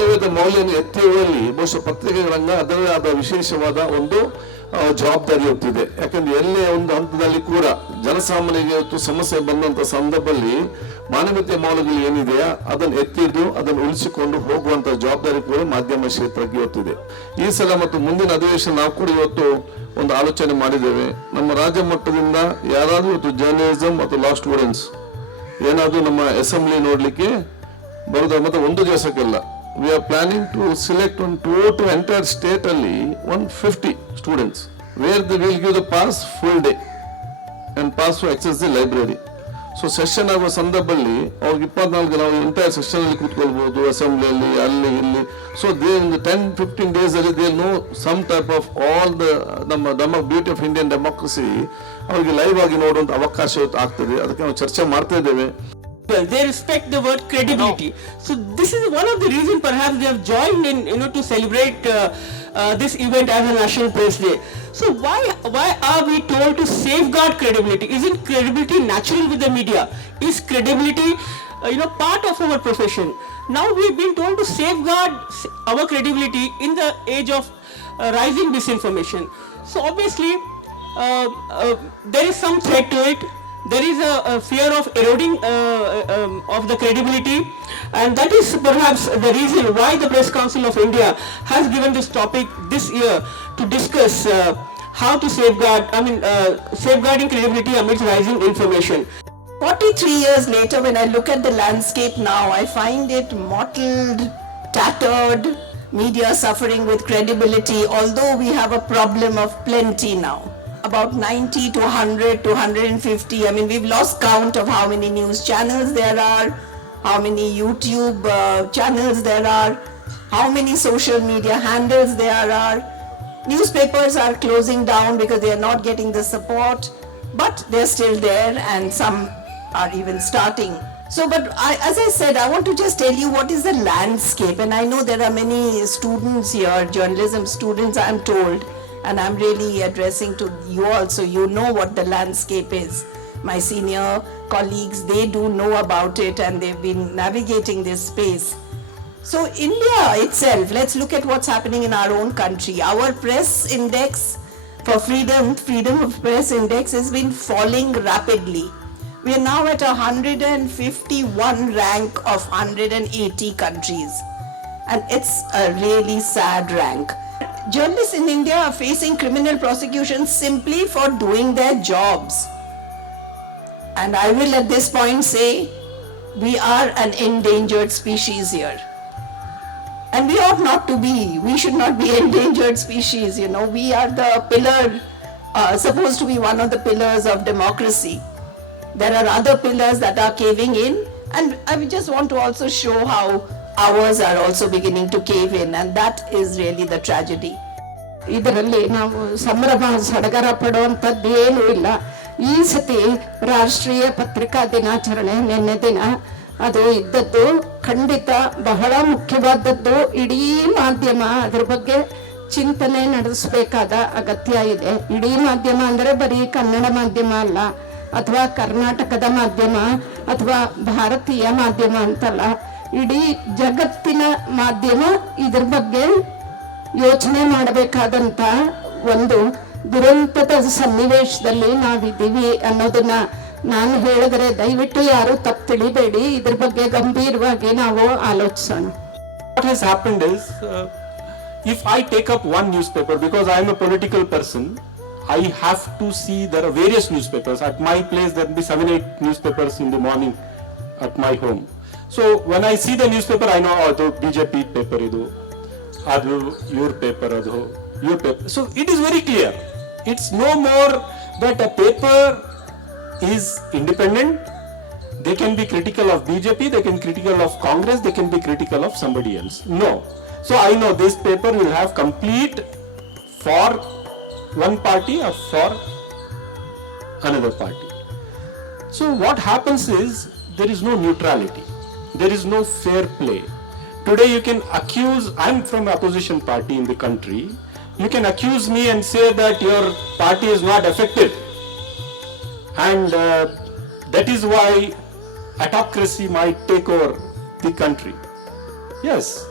ಮೌಲ್ಯವನ್ನು ಹೋಗಲಿ ಬಹುಶಃ ಪತ್ರಿಕೆಗಳನ್ನ ಅದರಲ್ಲೇ ಆದ ವಿಶೇಷವಾದ ಒಂದು ಜವಾಬ್ದಾರಿ ಹೊತ್ತಿದೆ. ಯಾಕಂದ್ರೆ ಎಲ್ಲೇ ಒಂದು ಹಂತದಲ್ಲಿ ಕೂಡ ಜನಸಾಮಾನ್ಯರಿಗೆ ಇವತ್ತು ಸಮಸ್ಯೆ ಬಂದಂತ ಸಂದರ್ಭದಲ್ಲಿ ಮಾನವೀಯತೆ ಮೌಲ್ಯಗಳು ಏನಿದೆಯಾ ಅದನ್ನು ಎತ್ತಿದ್ದು, ಅದನ್ನು ಉಳಿಸಿಕೊಂಡು ಹೋಗುವಂತ ಜವಾಬ್ದಾರಿ ಕೂಡ ಮಾಧ್ಯಮ ಕ್ಷೇತ್ರಕ್ಕೆ ಇವತ್ತಿದೆ. ಈ ಸಲ ಮತ್ತು ಮುಂದಿನ ಅಧಿವೇಶನ ನಾವು ಕೂಡ ಇವತ್ತು ಒಂದು ಆಲೋಚನೆ ಮಾಡಿದ್ದೇವೆ. ನಮ್ಮ ರಾಜ್ಯ ಮಟ್ಟದಿಂದ ಯಾರಾದ್ರೂ ಇವತ್ತು ಜರ್ನಲಿಸಂ ಮತ್ತು ಲಾ ಸ್ಟೂಡೆಂಟ್ಸ್ ಏನಾದ್ರೂ ನಮ್ಮ ಅಸೆಂಬ್ಲಿ ನೋಡ್ಲಿಕ್ಕೆ ಬರುದ ಮತ್ತೆ ಒಂದು ದಿವಸಕ್ಕೆಲ್ಲ. We are planning to select one two to entire ಸ್ಟೇಟಲ್ಲಿ one fifty students where they will give the pass full day and pass to access the library so session ಆಗುವ ಸಂದರ್ಭದಲ್ಲಿ ಅವ್ರಿಗೆ ಇಪ್ಪತ್ನಾಲ್ಕು ನಾವು ಎಂಟೈರ್ ಸೆಷನ್ ಅಲ್ಲಿ ಕೂತ್ಕೊಳ್ಬಹುದು ಅಸೆಂಬ್ಲಿಯಲ್ಲಿ ಅಲ್ಲಿ ಇಲ್ಲಿ. So they in ten fifteen days ಅಲ್ಲಿ they know some type of all the ನಮ್ಮ ನಮ್ಮ ಬ್ಯೂಟಿ ಆಫ್ ಇಂಡಿಯನ್ ಡೆಮೋಕ್ರಸಿ ಅವರಿಗೆ ಲೈವ್ ಆಗಿ ನೋಡುವಂಥ ಅವಕಾಶ ಆಗ್ತದೆ. ಅದಕ್ಕೆ ನಾವು ಚರ್ಚೆ ಮಾಡ್ತಾ ಇದ್ದೇವೆ. Well they respect the word credibility. So this is one of the reason perhaps they have joined in you know to celebrate uh, uh, this event as a national press day. So why why are we told to safeguard credibility? Isn't credibility natural with the media? Is credibility uh, you know part of our profession? Now we've been told to safeguard our credibility in the age of uh, rising disinformation so obviously uh, uh, there is some threat to it there is a, a fear of eroding uh, um, of the credibility and that is perhaps the reason why the press council of india has given this topic this year to discuss uh, how to safeguard i mean uh, safeguarding credibility amidst rising information 43 years later, when I look at the landscape now, I find it mottled, tattered, media suffering with credibility, although we have a problem of plenty now. About 90 to 100 to 150. I mean, we've lost count of how many news channels there are, how many YouTube uh, channels there are, how many social media handles there are. Newspapers are closing down because they are not getting the support, but they're still there and some are even starting. So, but I, as I said, I want to just tell you what is the landscape. And I know there are many students here, journalism students, I'm told, and I'm really addressing to you also. You know what the landscape is. My senior colleagues, they do know about it and they've been navigating this space. So India itself, let's look at what's happening in our own country. Our press index for freedom, freedom of press index has been falling rapidly. We are now at 151 rank of 180 countries. And it's a really sad rank. Journalists in India are facing criminal prosecution simply for doing their jobs. And I will at this point say, we are an endangered species here. And we ought not to be. We should not be endangered species. You know, we are the pillar, uh, supposed to be one of the pillars of democracy. There are other pillars that are caving in, and I just want to also show how ours are also beginning to cave in, and that is really the tragedy. ಇದರಲ್ಲಿ ನಾವು ಸಂಭ್ರಮ ಸಡಗರ ಪಡುವಂಥದ್ದು ಏನೂ ಇಲ್ಲ. ಈ ಸತಿ ರಾಷ್ಟ್ರೀಯ ಪತ್ರಿಕಾ ದಿನಾಚರಣೆ ನಿನ್ನೆ ದಿನ ಅದು ಇದ್ದದ್ದು ಖಂಡಿತ ಬಹಳ ಮುಖ್ಯವಾದದ್ದು. ಇಡೀ ಮಾಧ್ಯಮ ಅದ್ರ ಬಗ್ಗೆ ಚಿಂತನೆ ನಡೆಸಬೇಕಾದ ಅಗತ್ಯ ಇದೆ. ಇಡೀ ಮಾಧ್ಯಮ ಅಂದರೆ ಬರೀ ಕನ್ನಡ ಮಾಧ್ಯಮ ಅಲ್ಲ ಅಥವಾ ಕರ್ನಾಟಕದ ಮಾಧ್ಯಮ ಅಥವಾ ಭಾರತೀಯ ಮಾಧ್ಯಮ ಅಂತಲ್ಲ. ಇಡೀ ಜಗತ್ತಿನ ಮಾಧ್ಯಮ ಇದ್ರ ಬಗ್ಗೆ ಯೋಚನೆ ಮಾಡಬೇಕಾದಂತ ಒಂದು ದುರಂತದ ಸನ್ನಿವೇಶದಲ್ಲಿ ನಾವಿದ್ದೀವಿ ಅನ್ನೋದನ್ನ ನಾನು ಹೇಳಿದ್ರೆ ದಯವಿಟ್ಟು ಯಾರು ತಪ್ಪು ತಿಳಿಬೇಡಿ ಇದ್ರ ಬಗ್ಗೆ ಗಂಭೀರವಾಗಿ ನಾವು ಆಲೋಚಿಸೋಣ what has happened is uh, if I take up one newspaper because I am a political person, I have to see there are various newspapers. At my place, there will be seven, eight newspapers in the morning at my home. So when I see the newspaper, I know oh, ಅದು BJP paper ಇದು ಅದು your paper ಅದು your paper. So it is very clear. It's no more that a paper is independent they can be critical of BJP, they can critical of Congress, they can be critical of somebody else. No. So I know this paper will have complete for one party or for another party. So what happens is there is no neutrality. There is no fair play. Today you can accuse, I'm from opposition party in the country, you can accuse me and say that your party is not effective and uh, that is why autocracy might take over the country. Yes,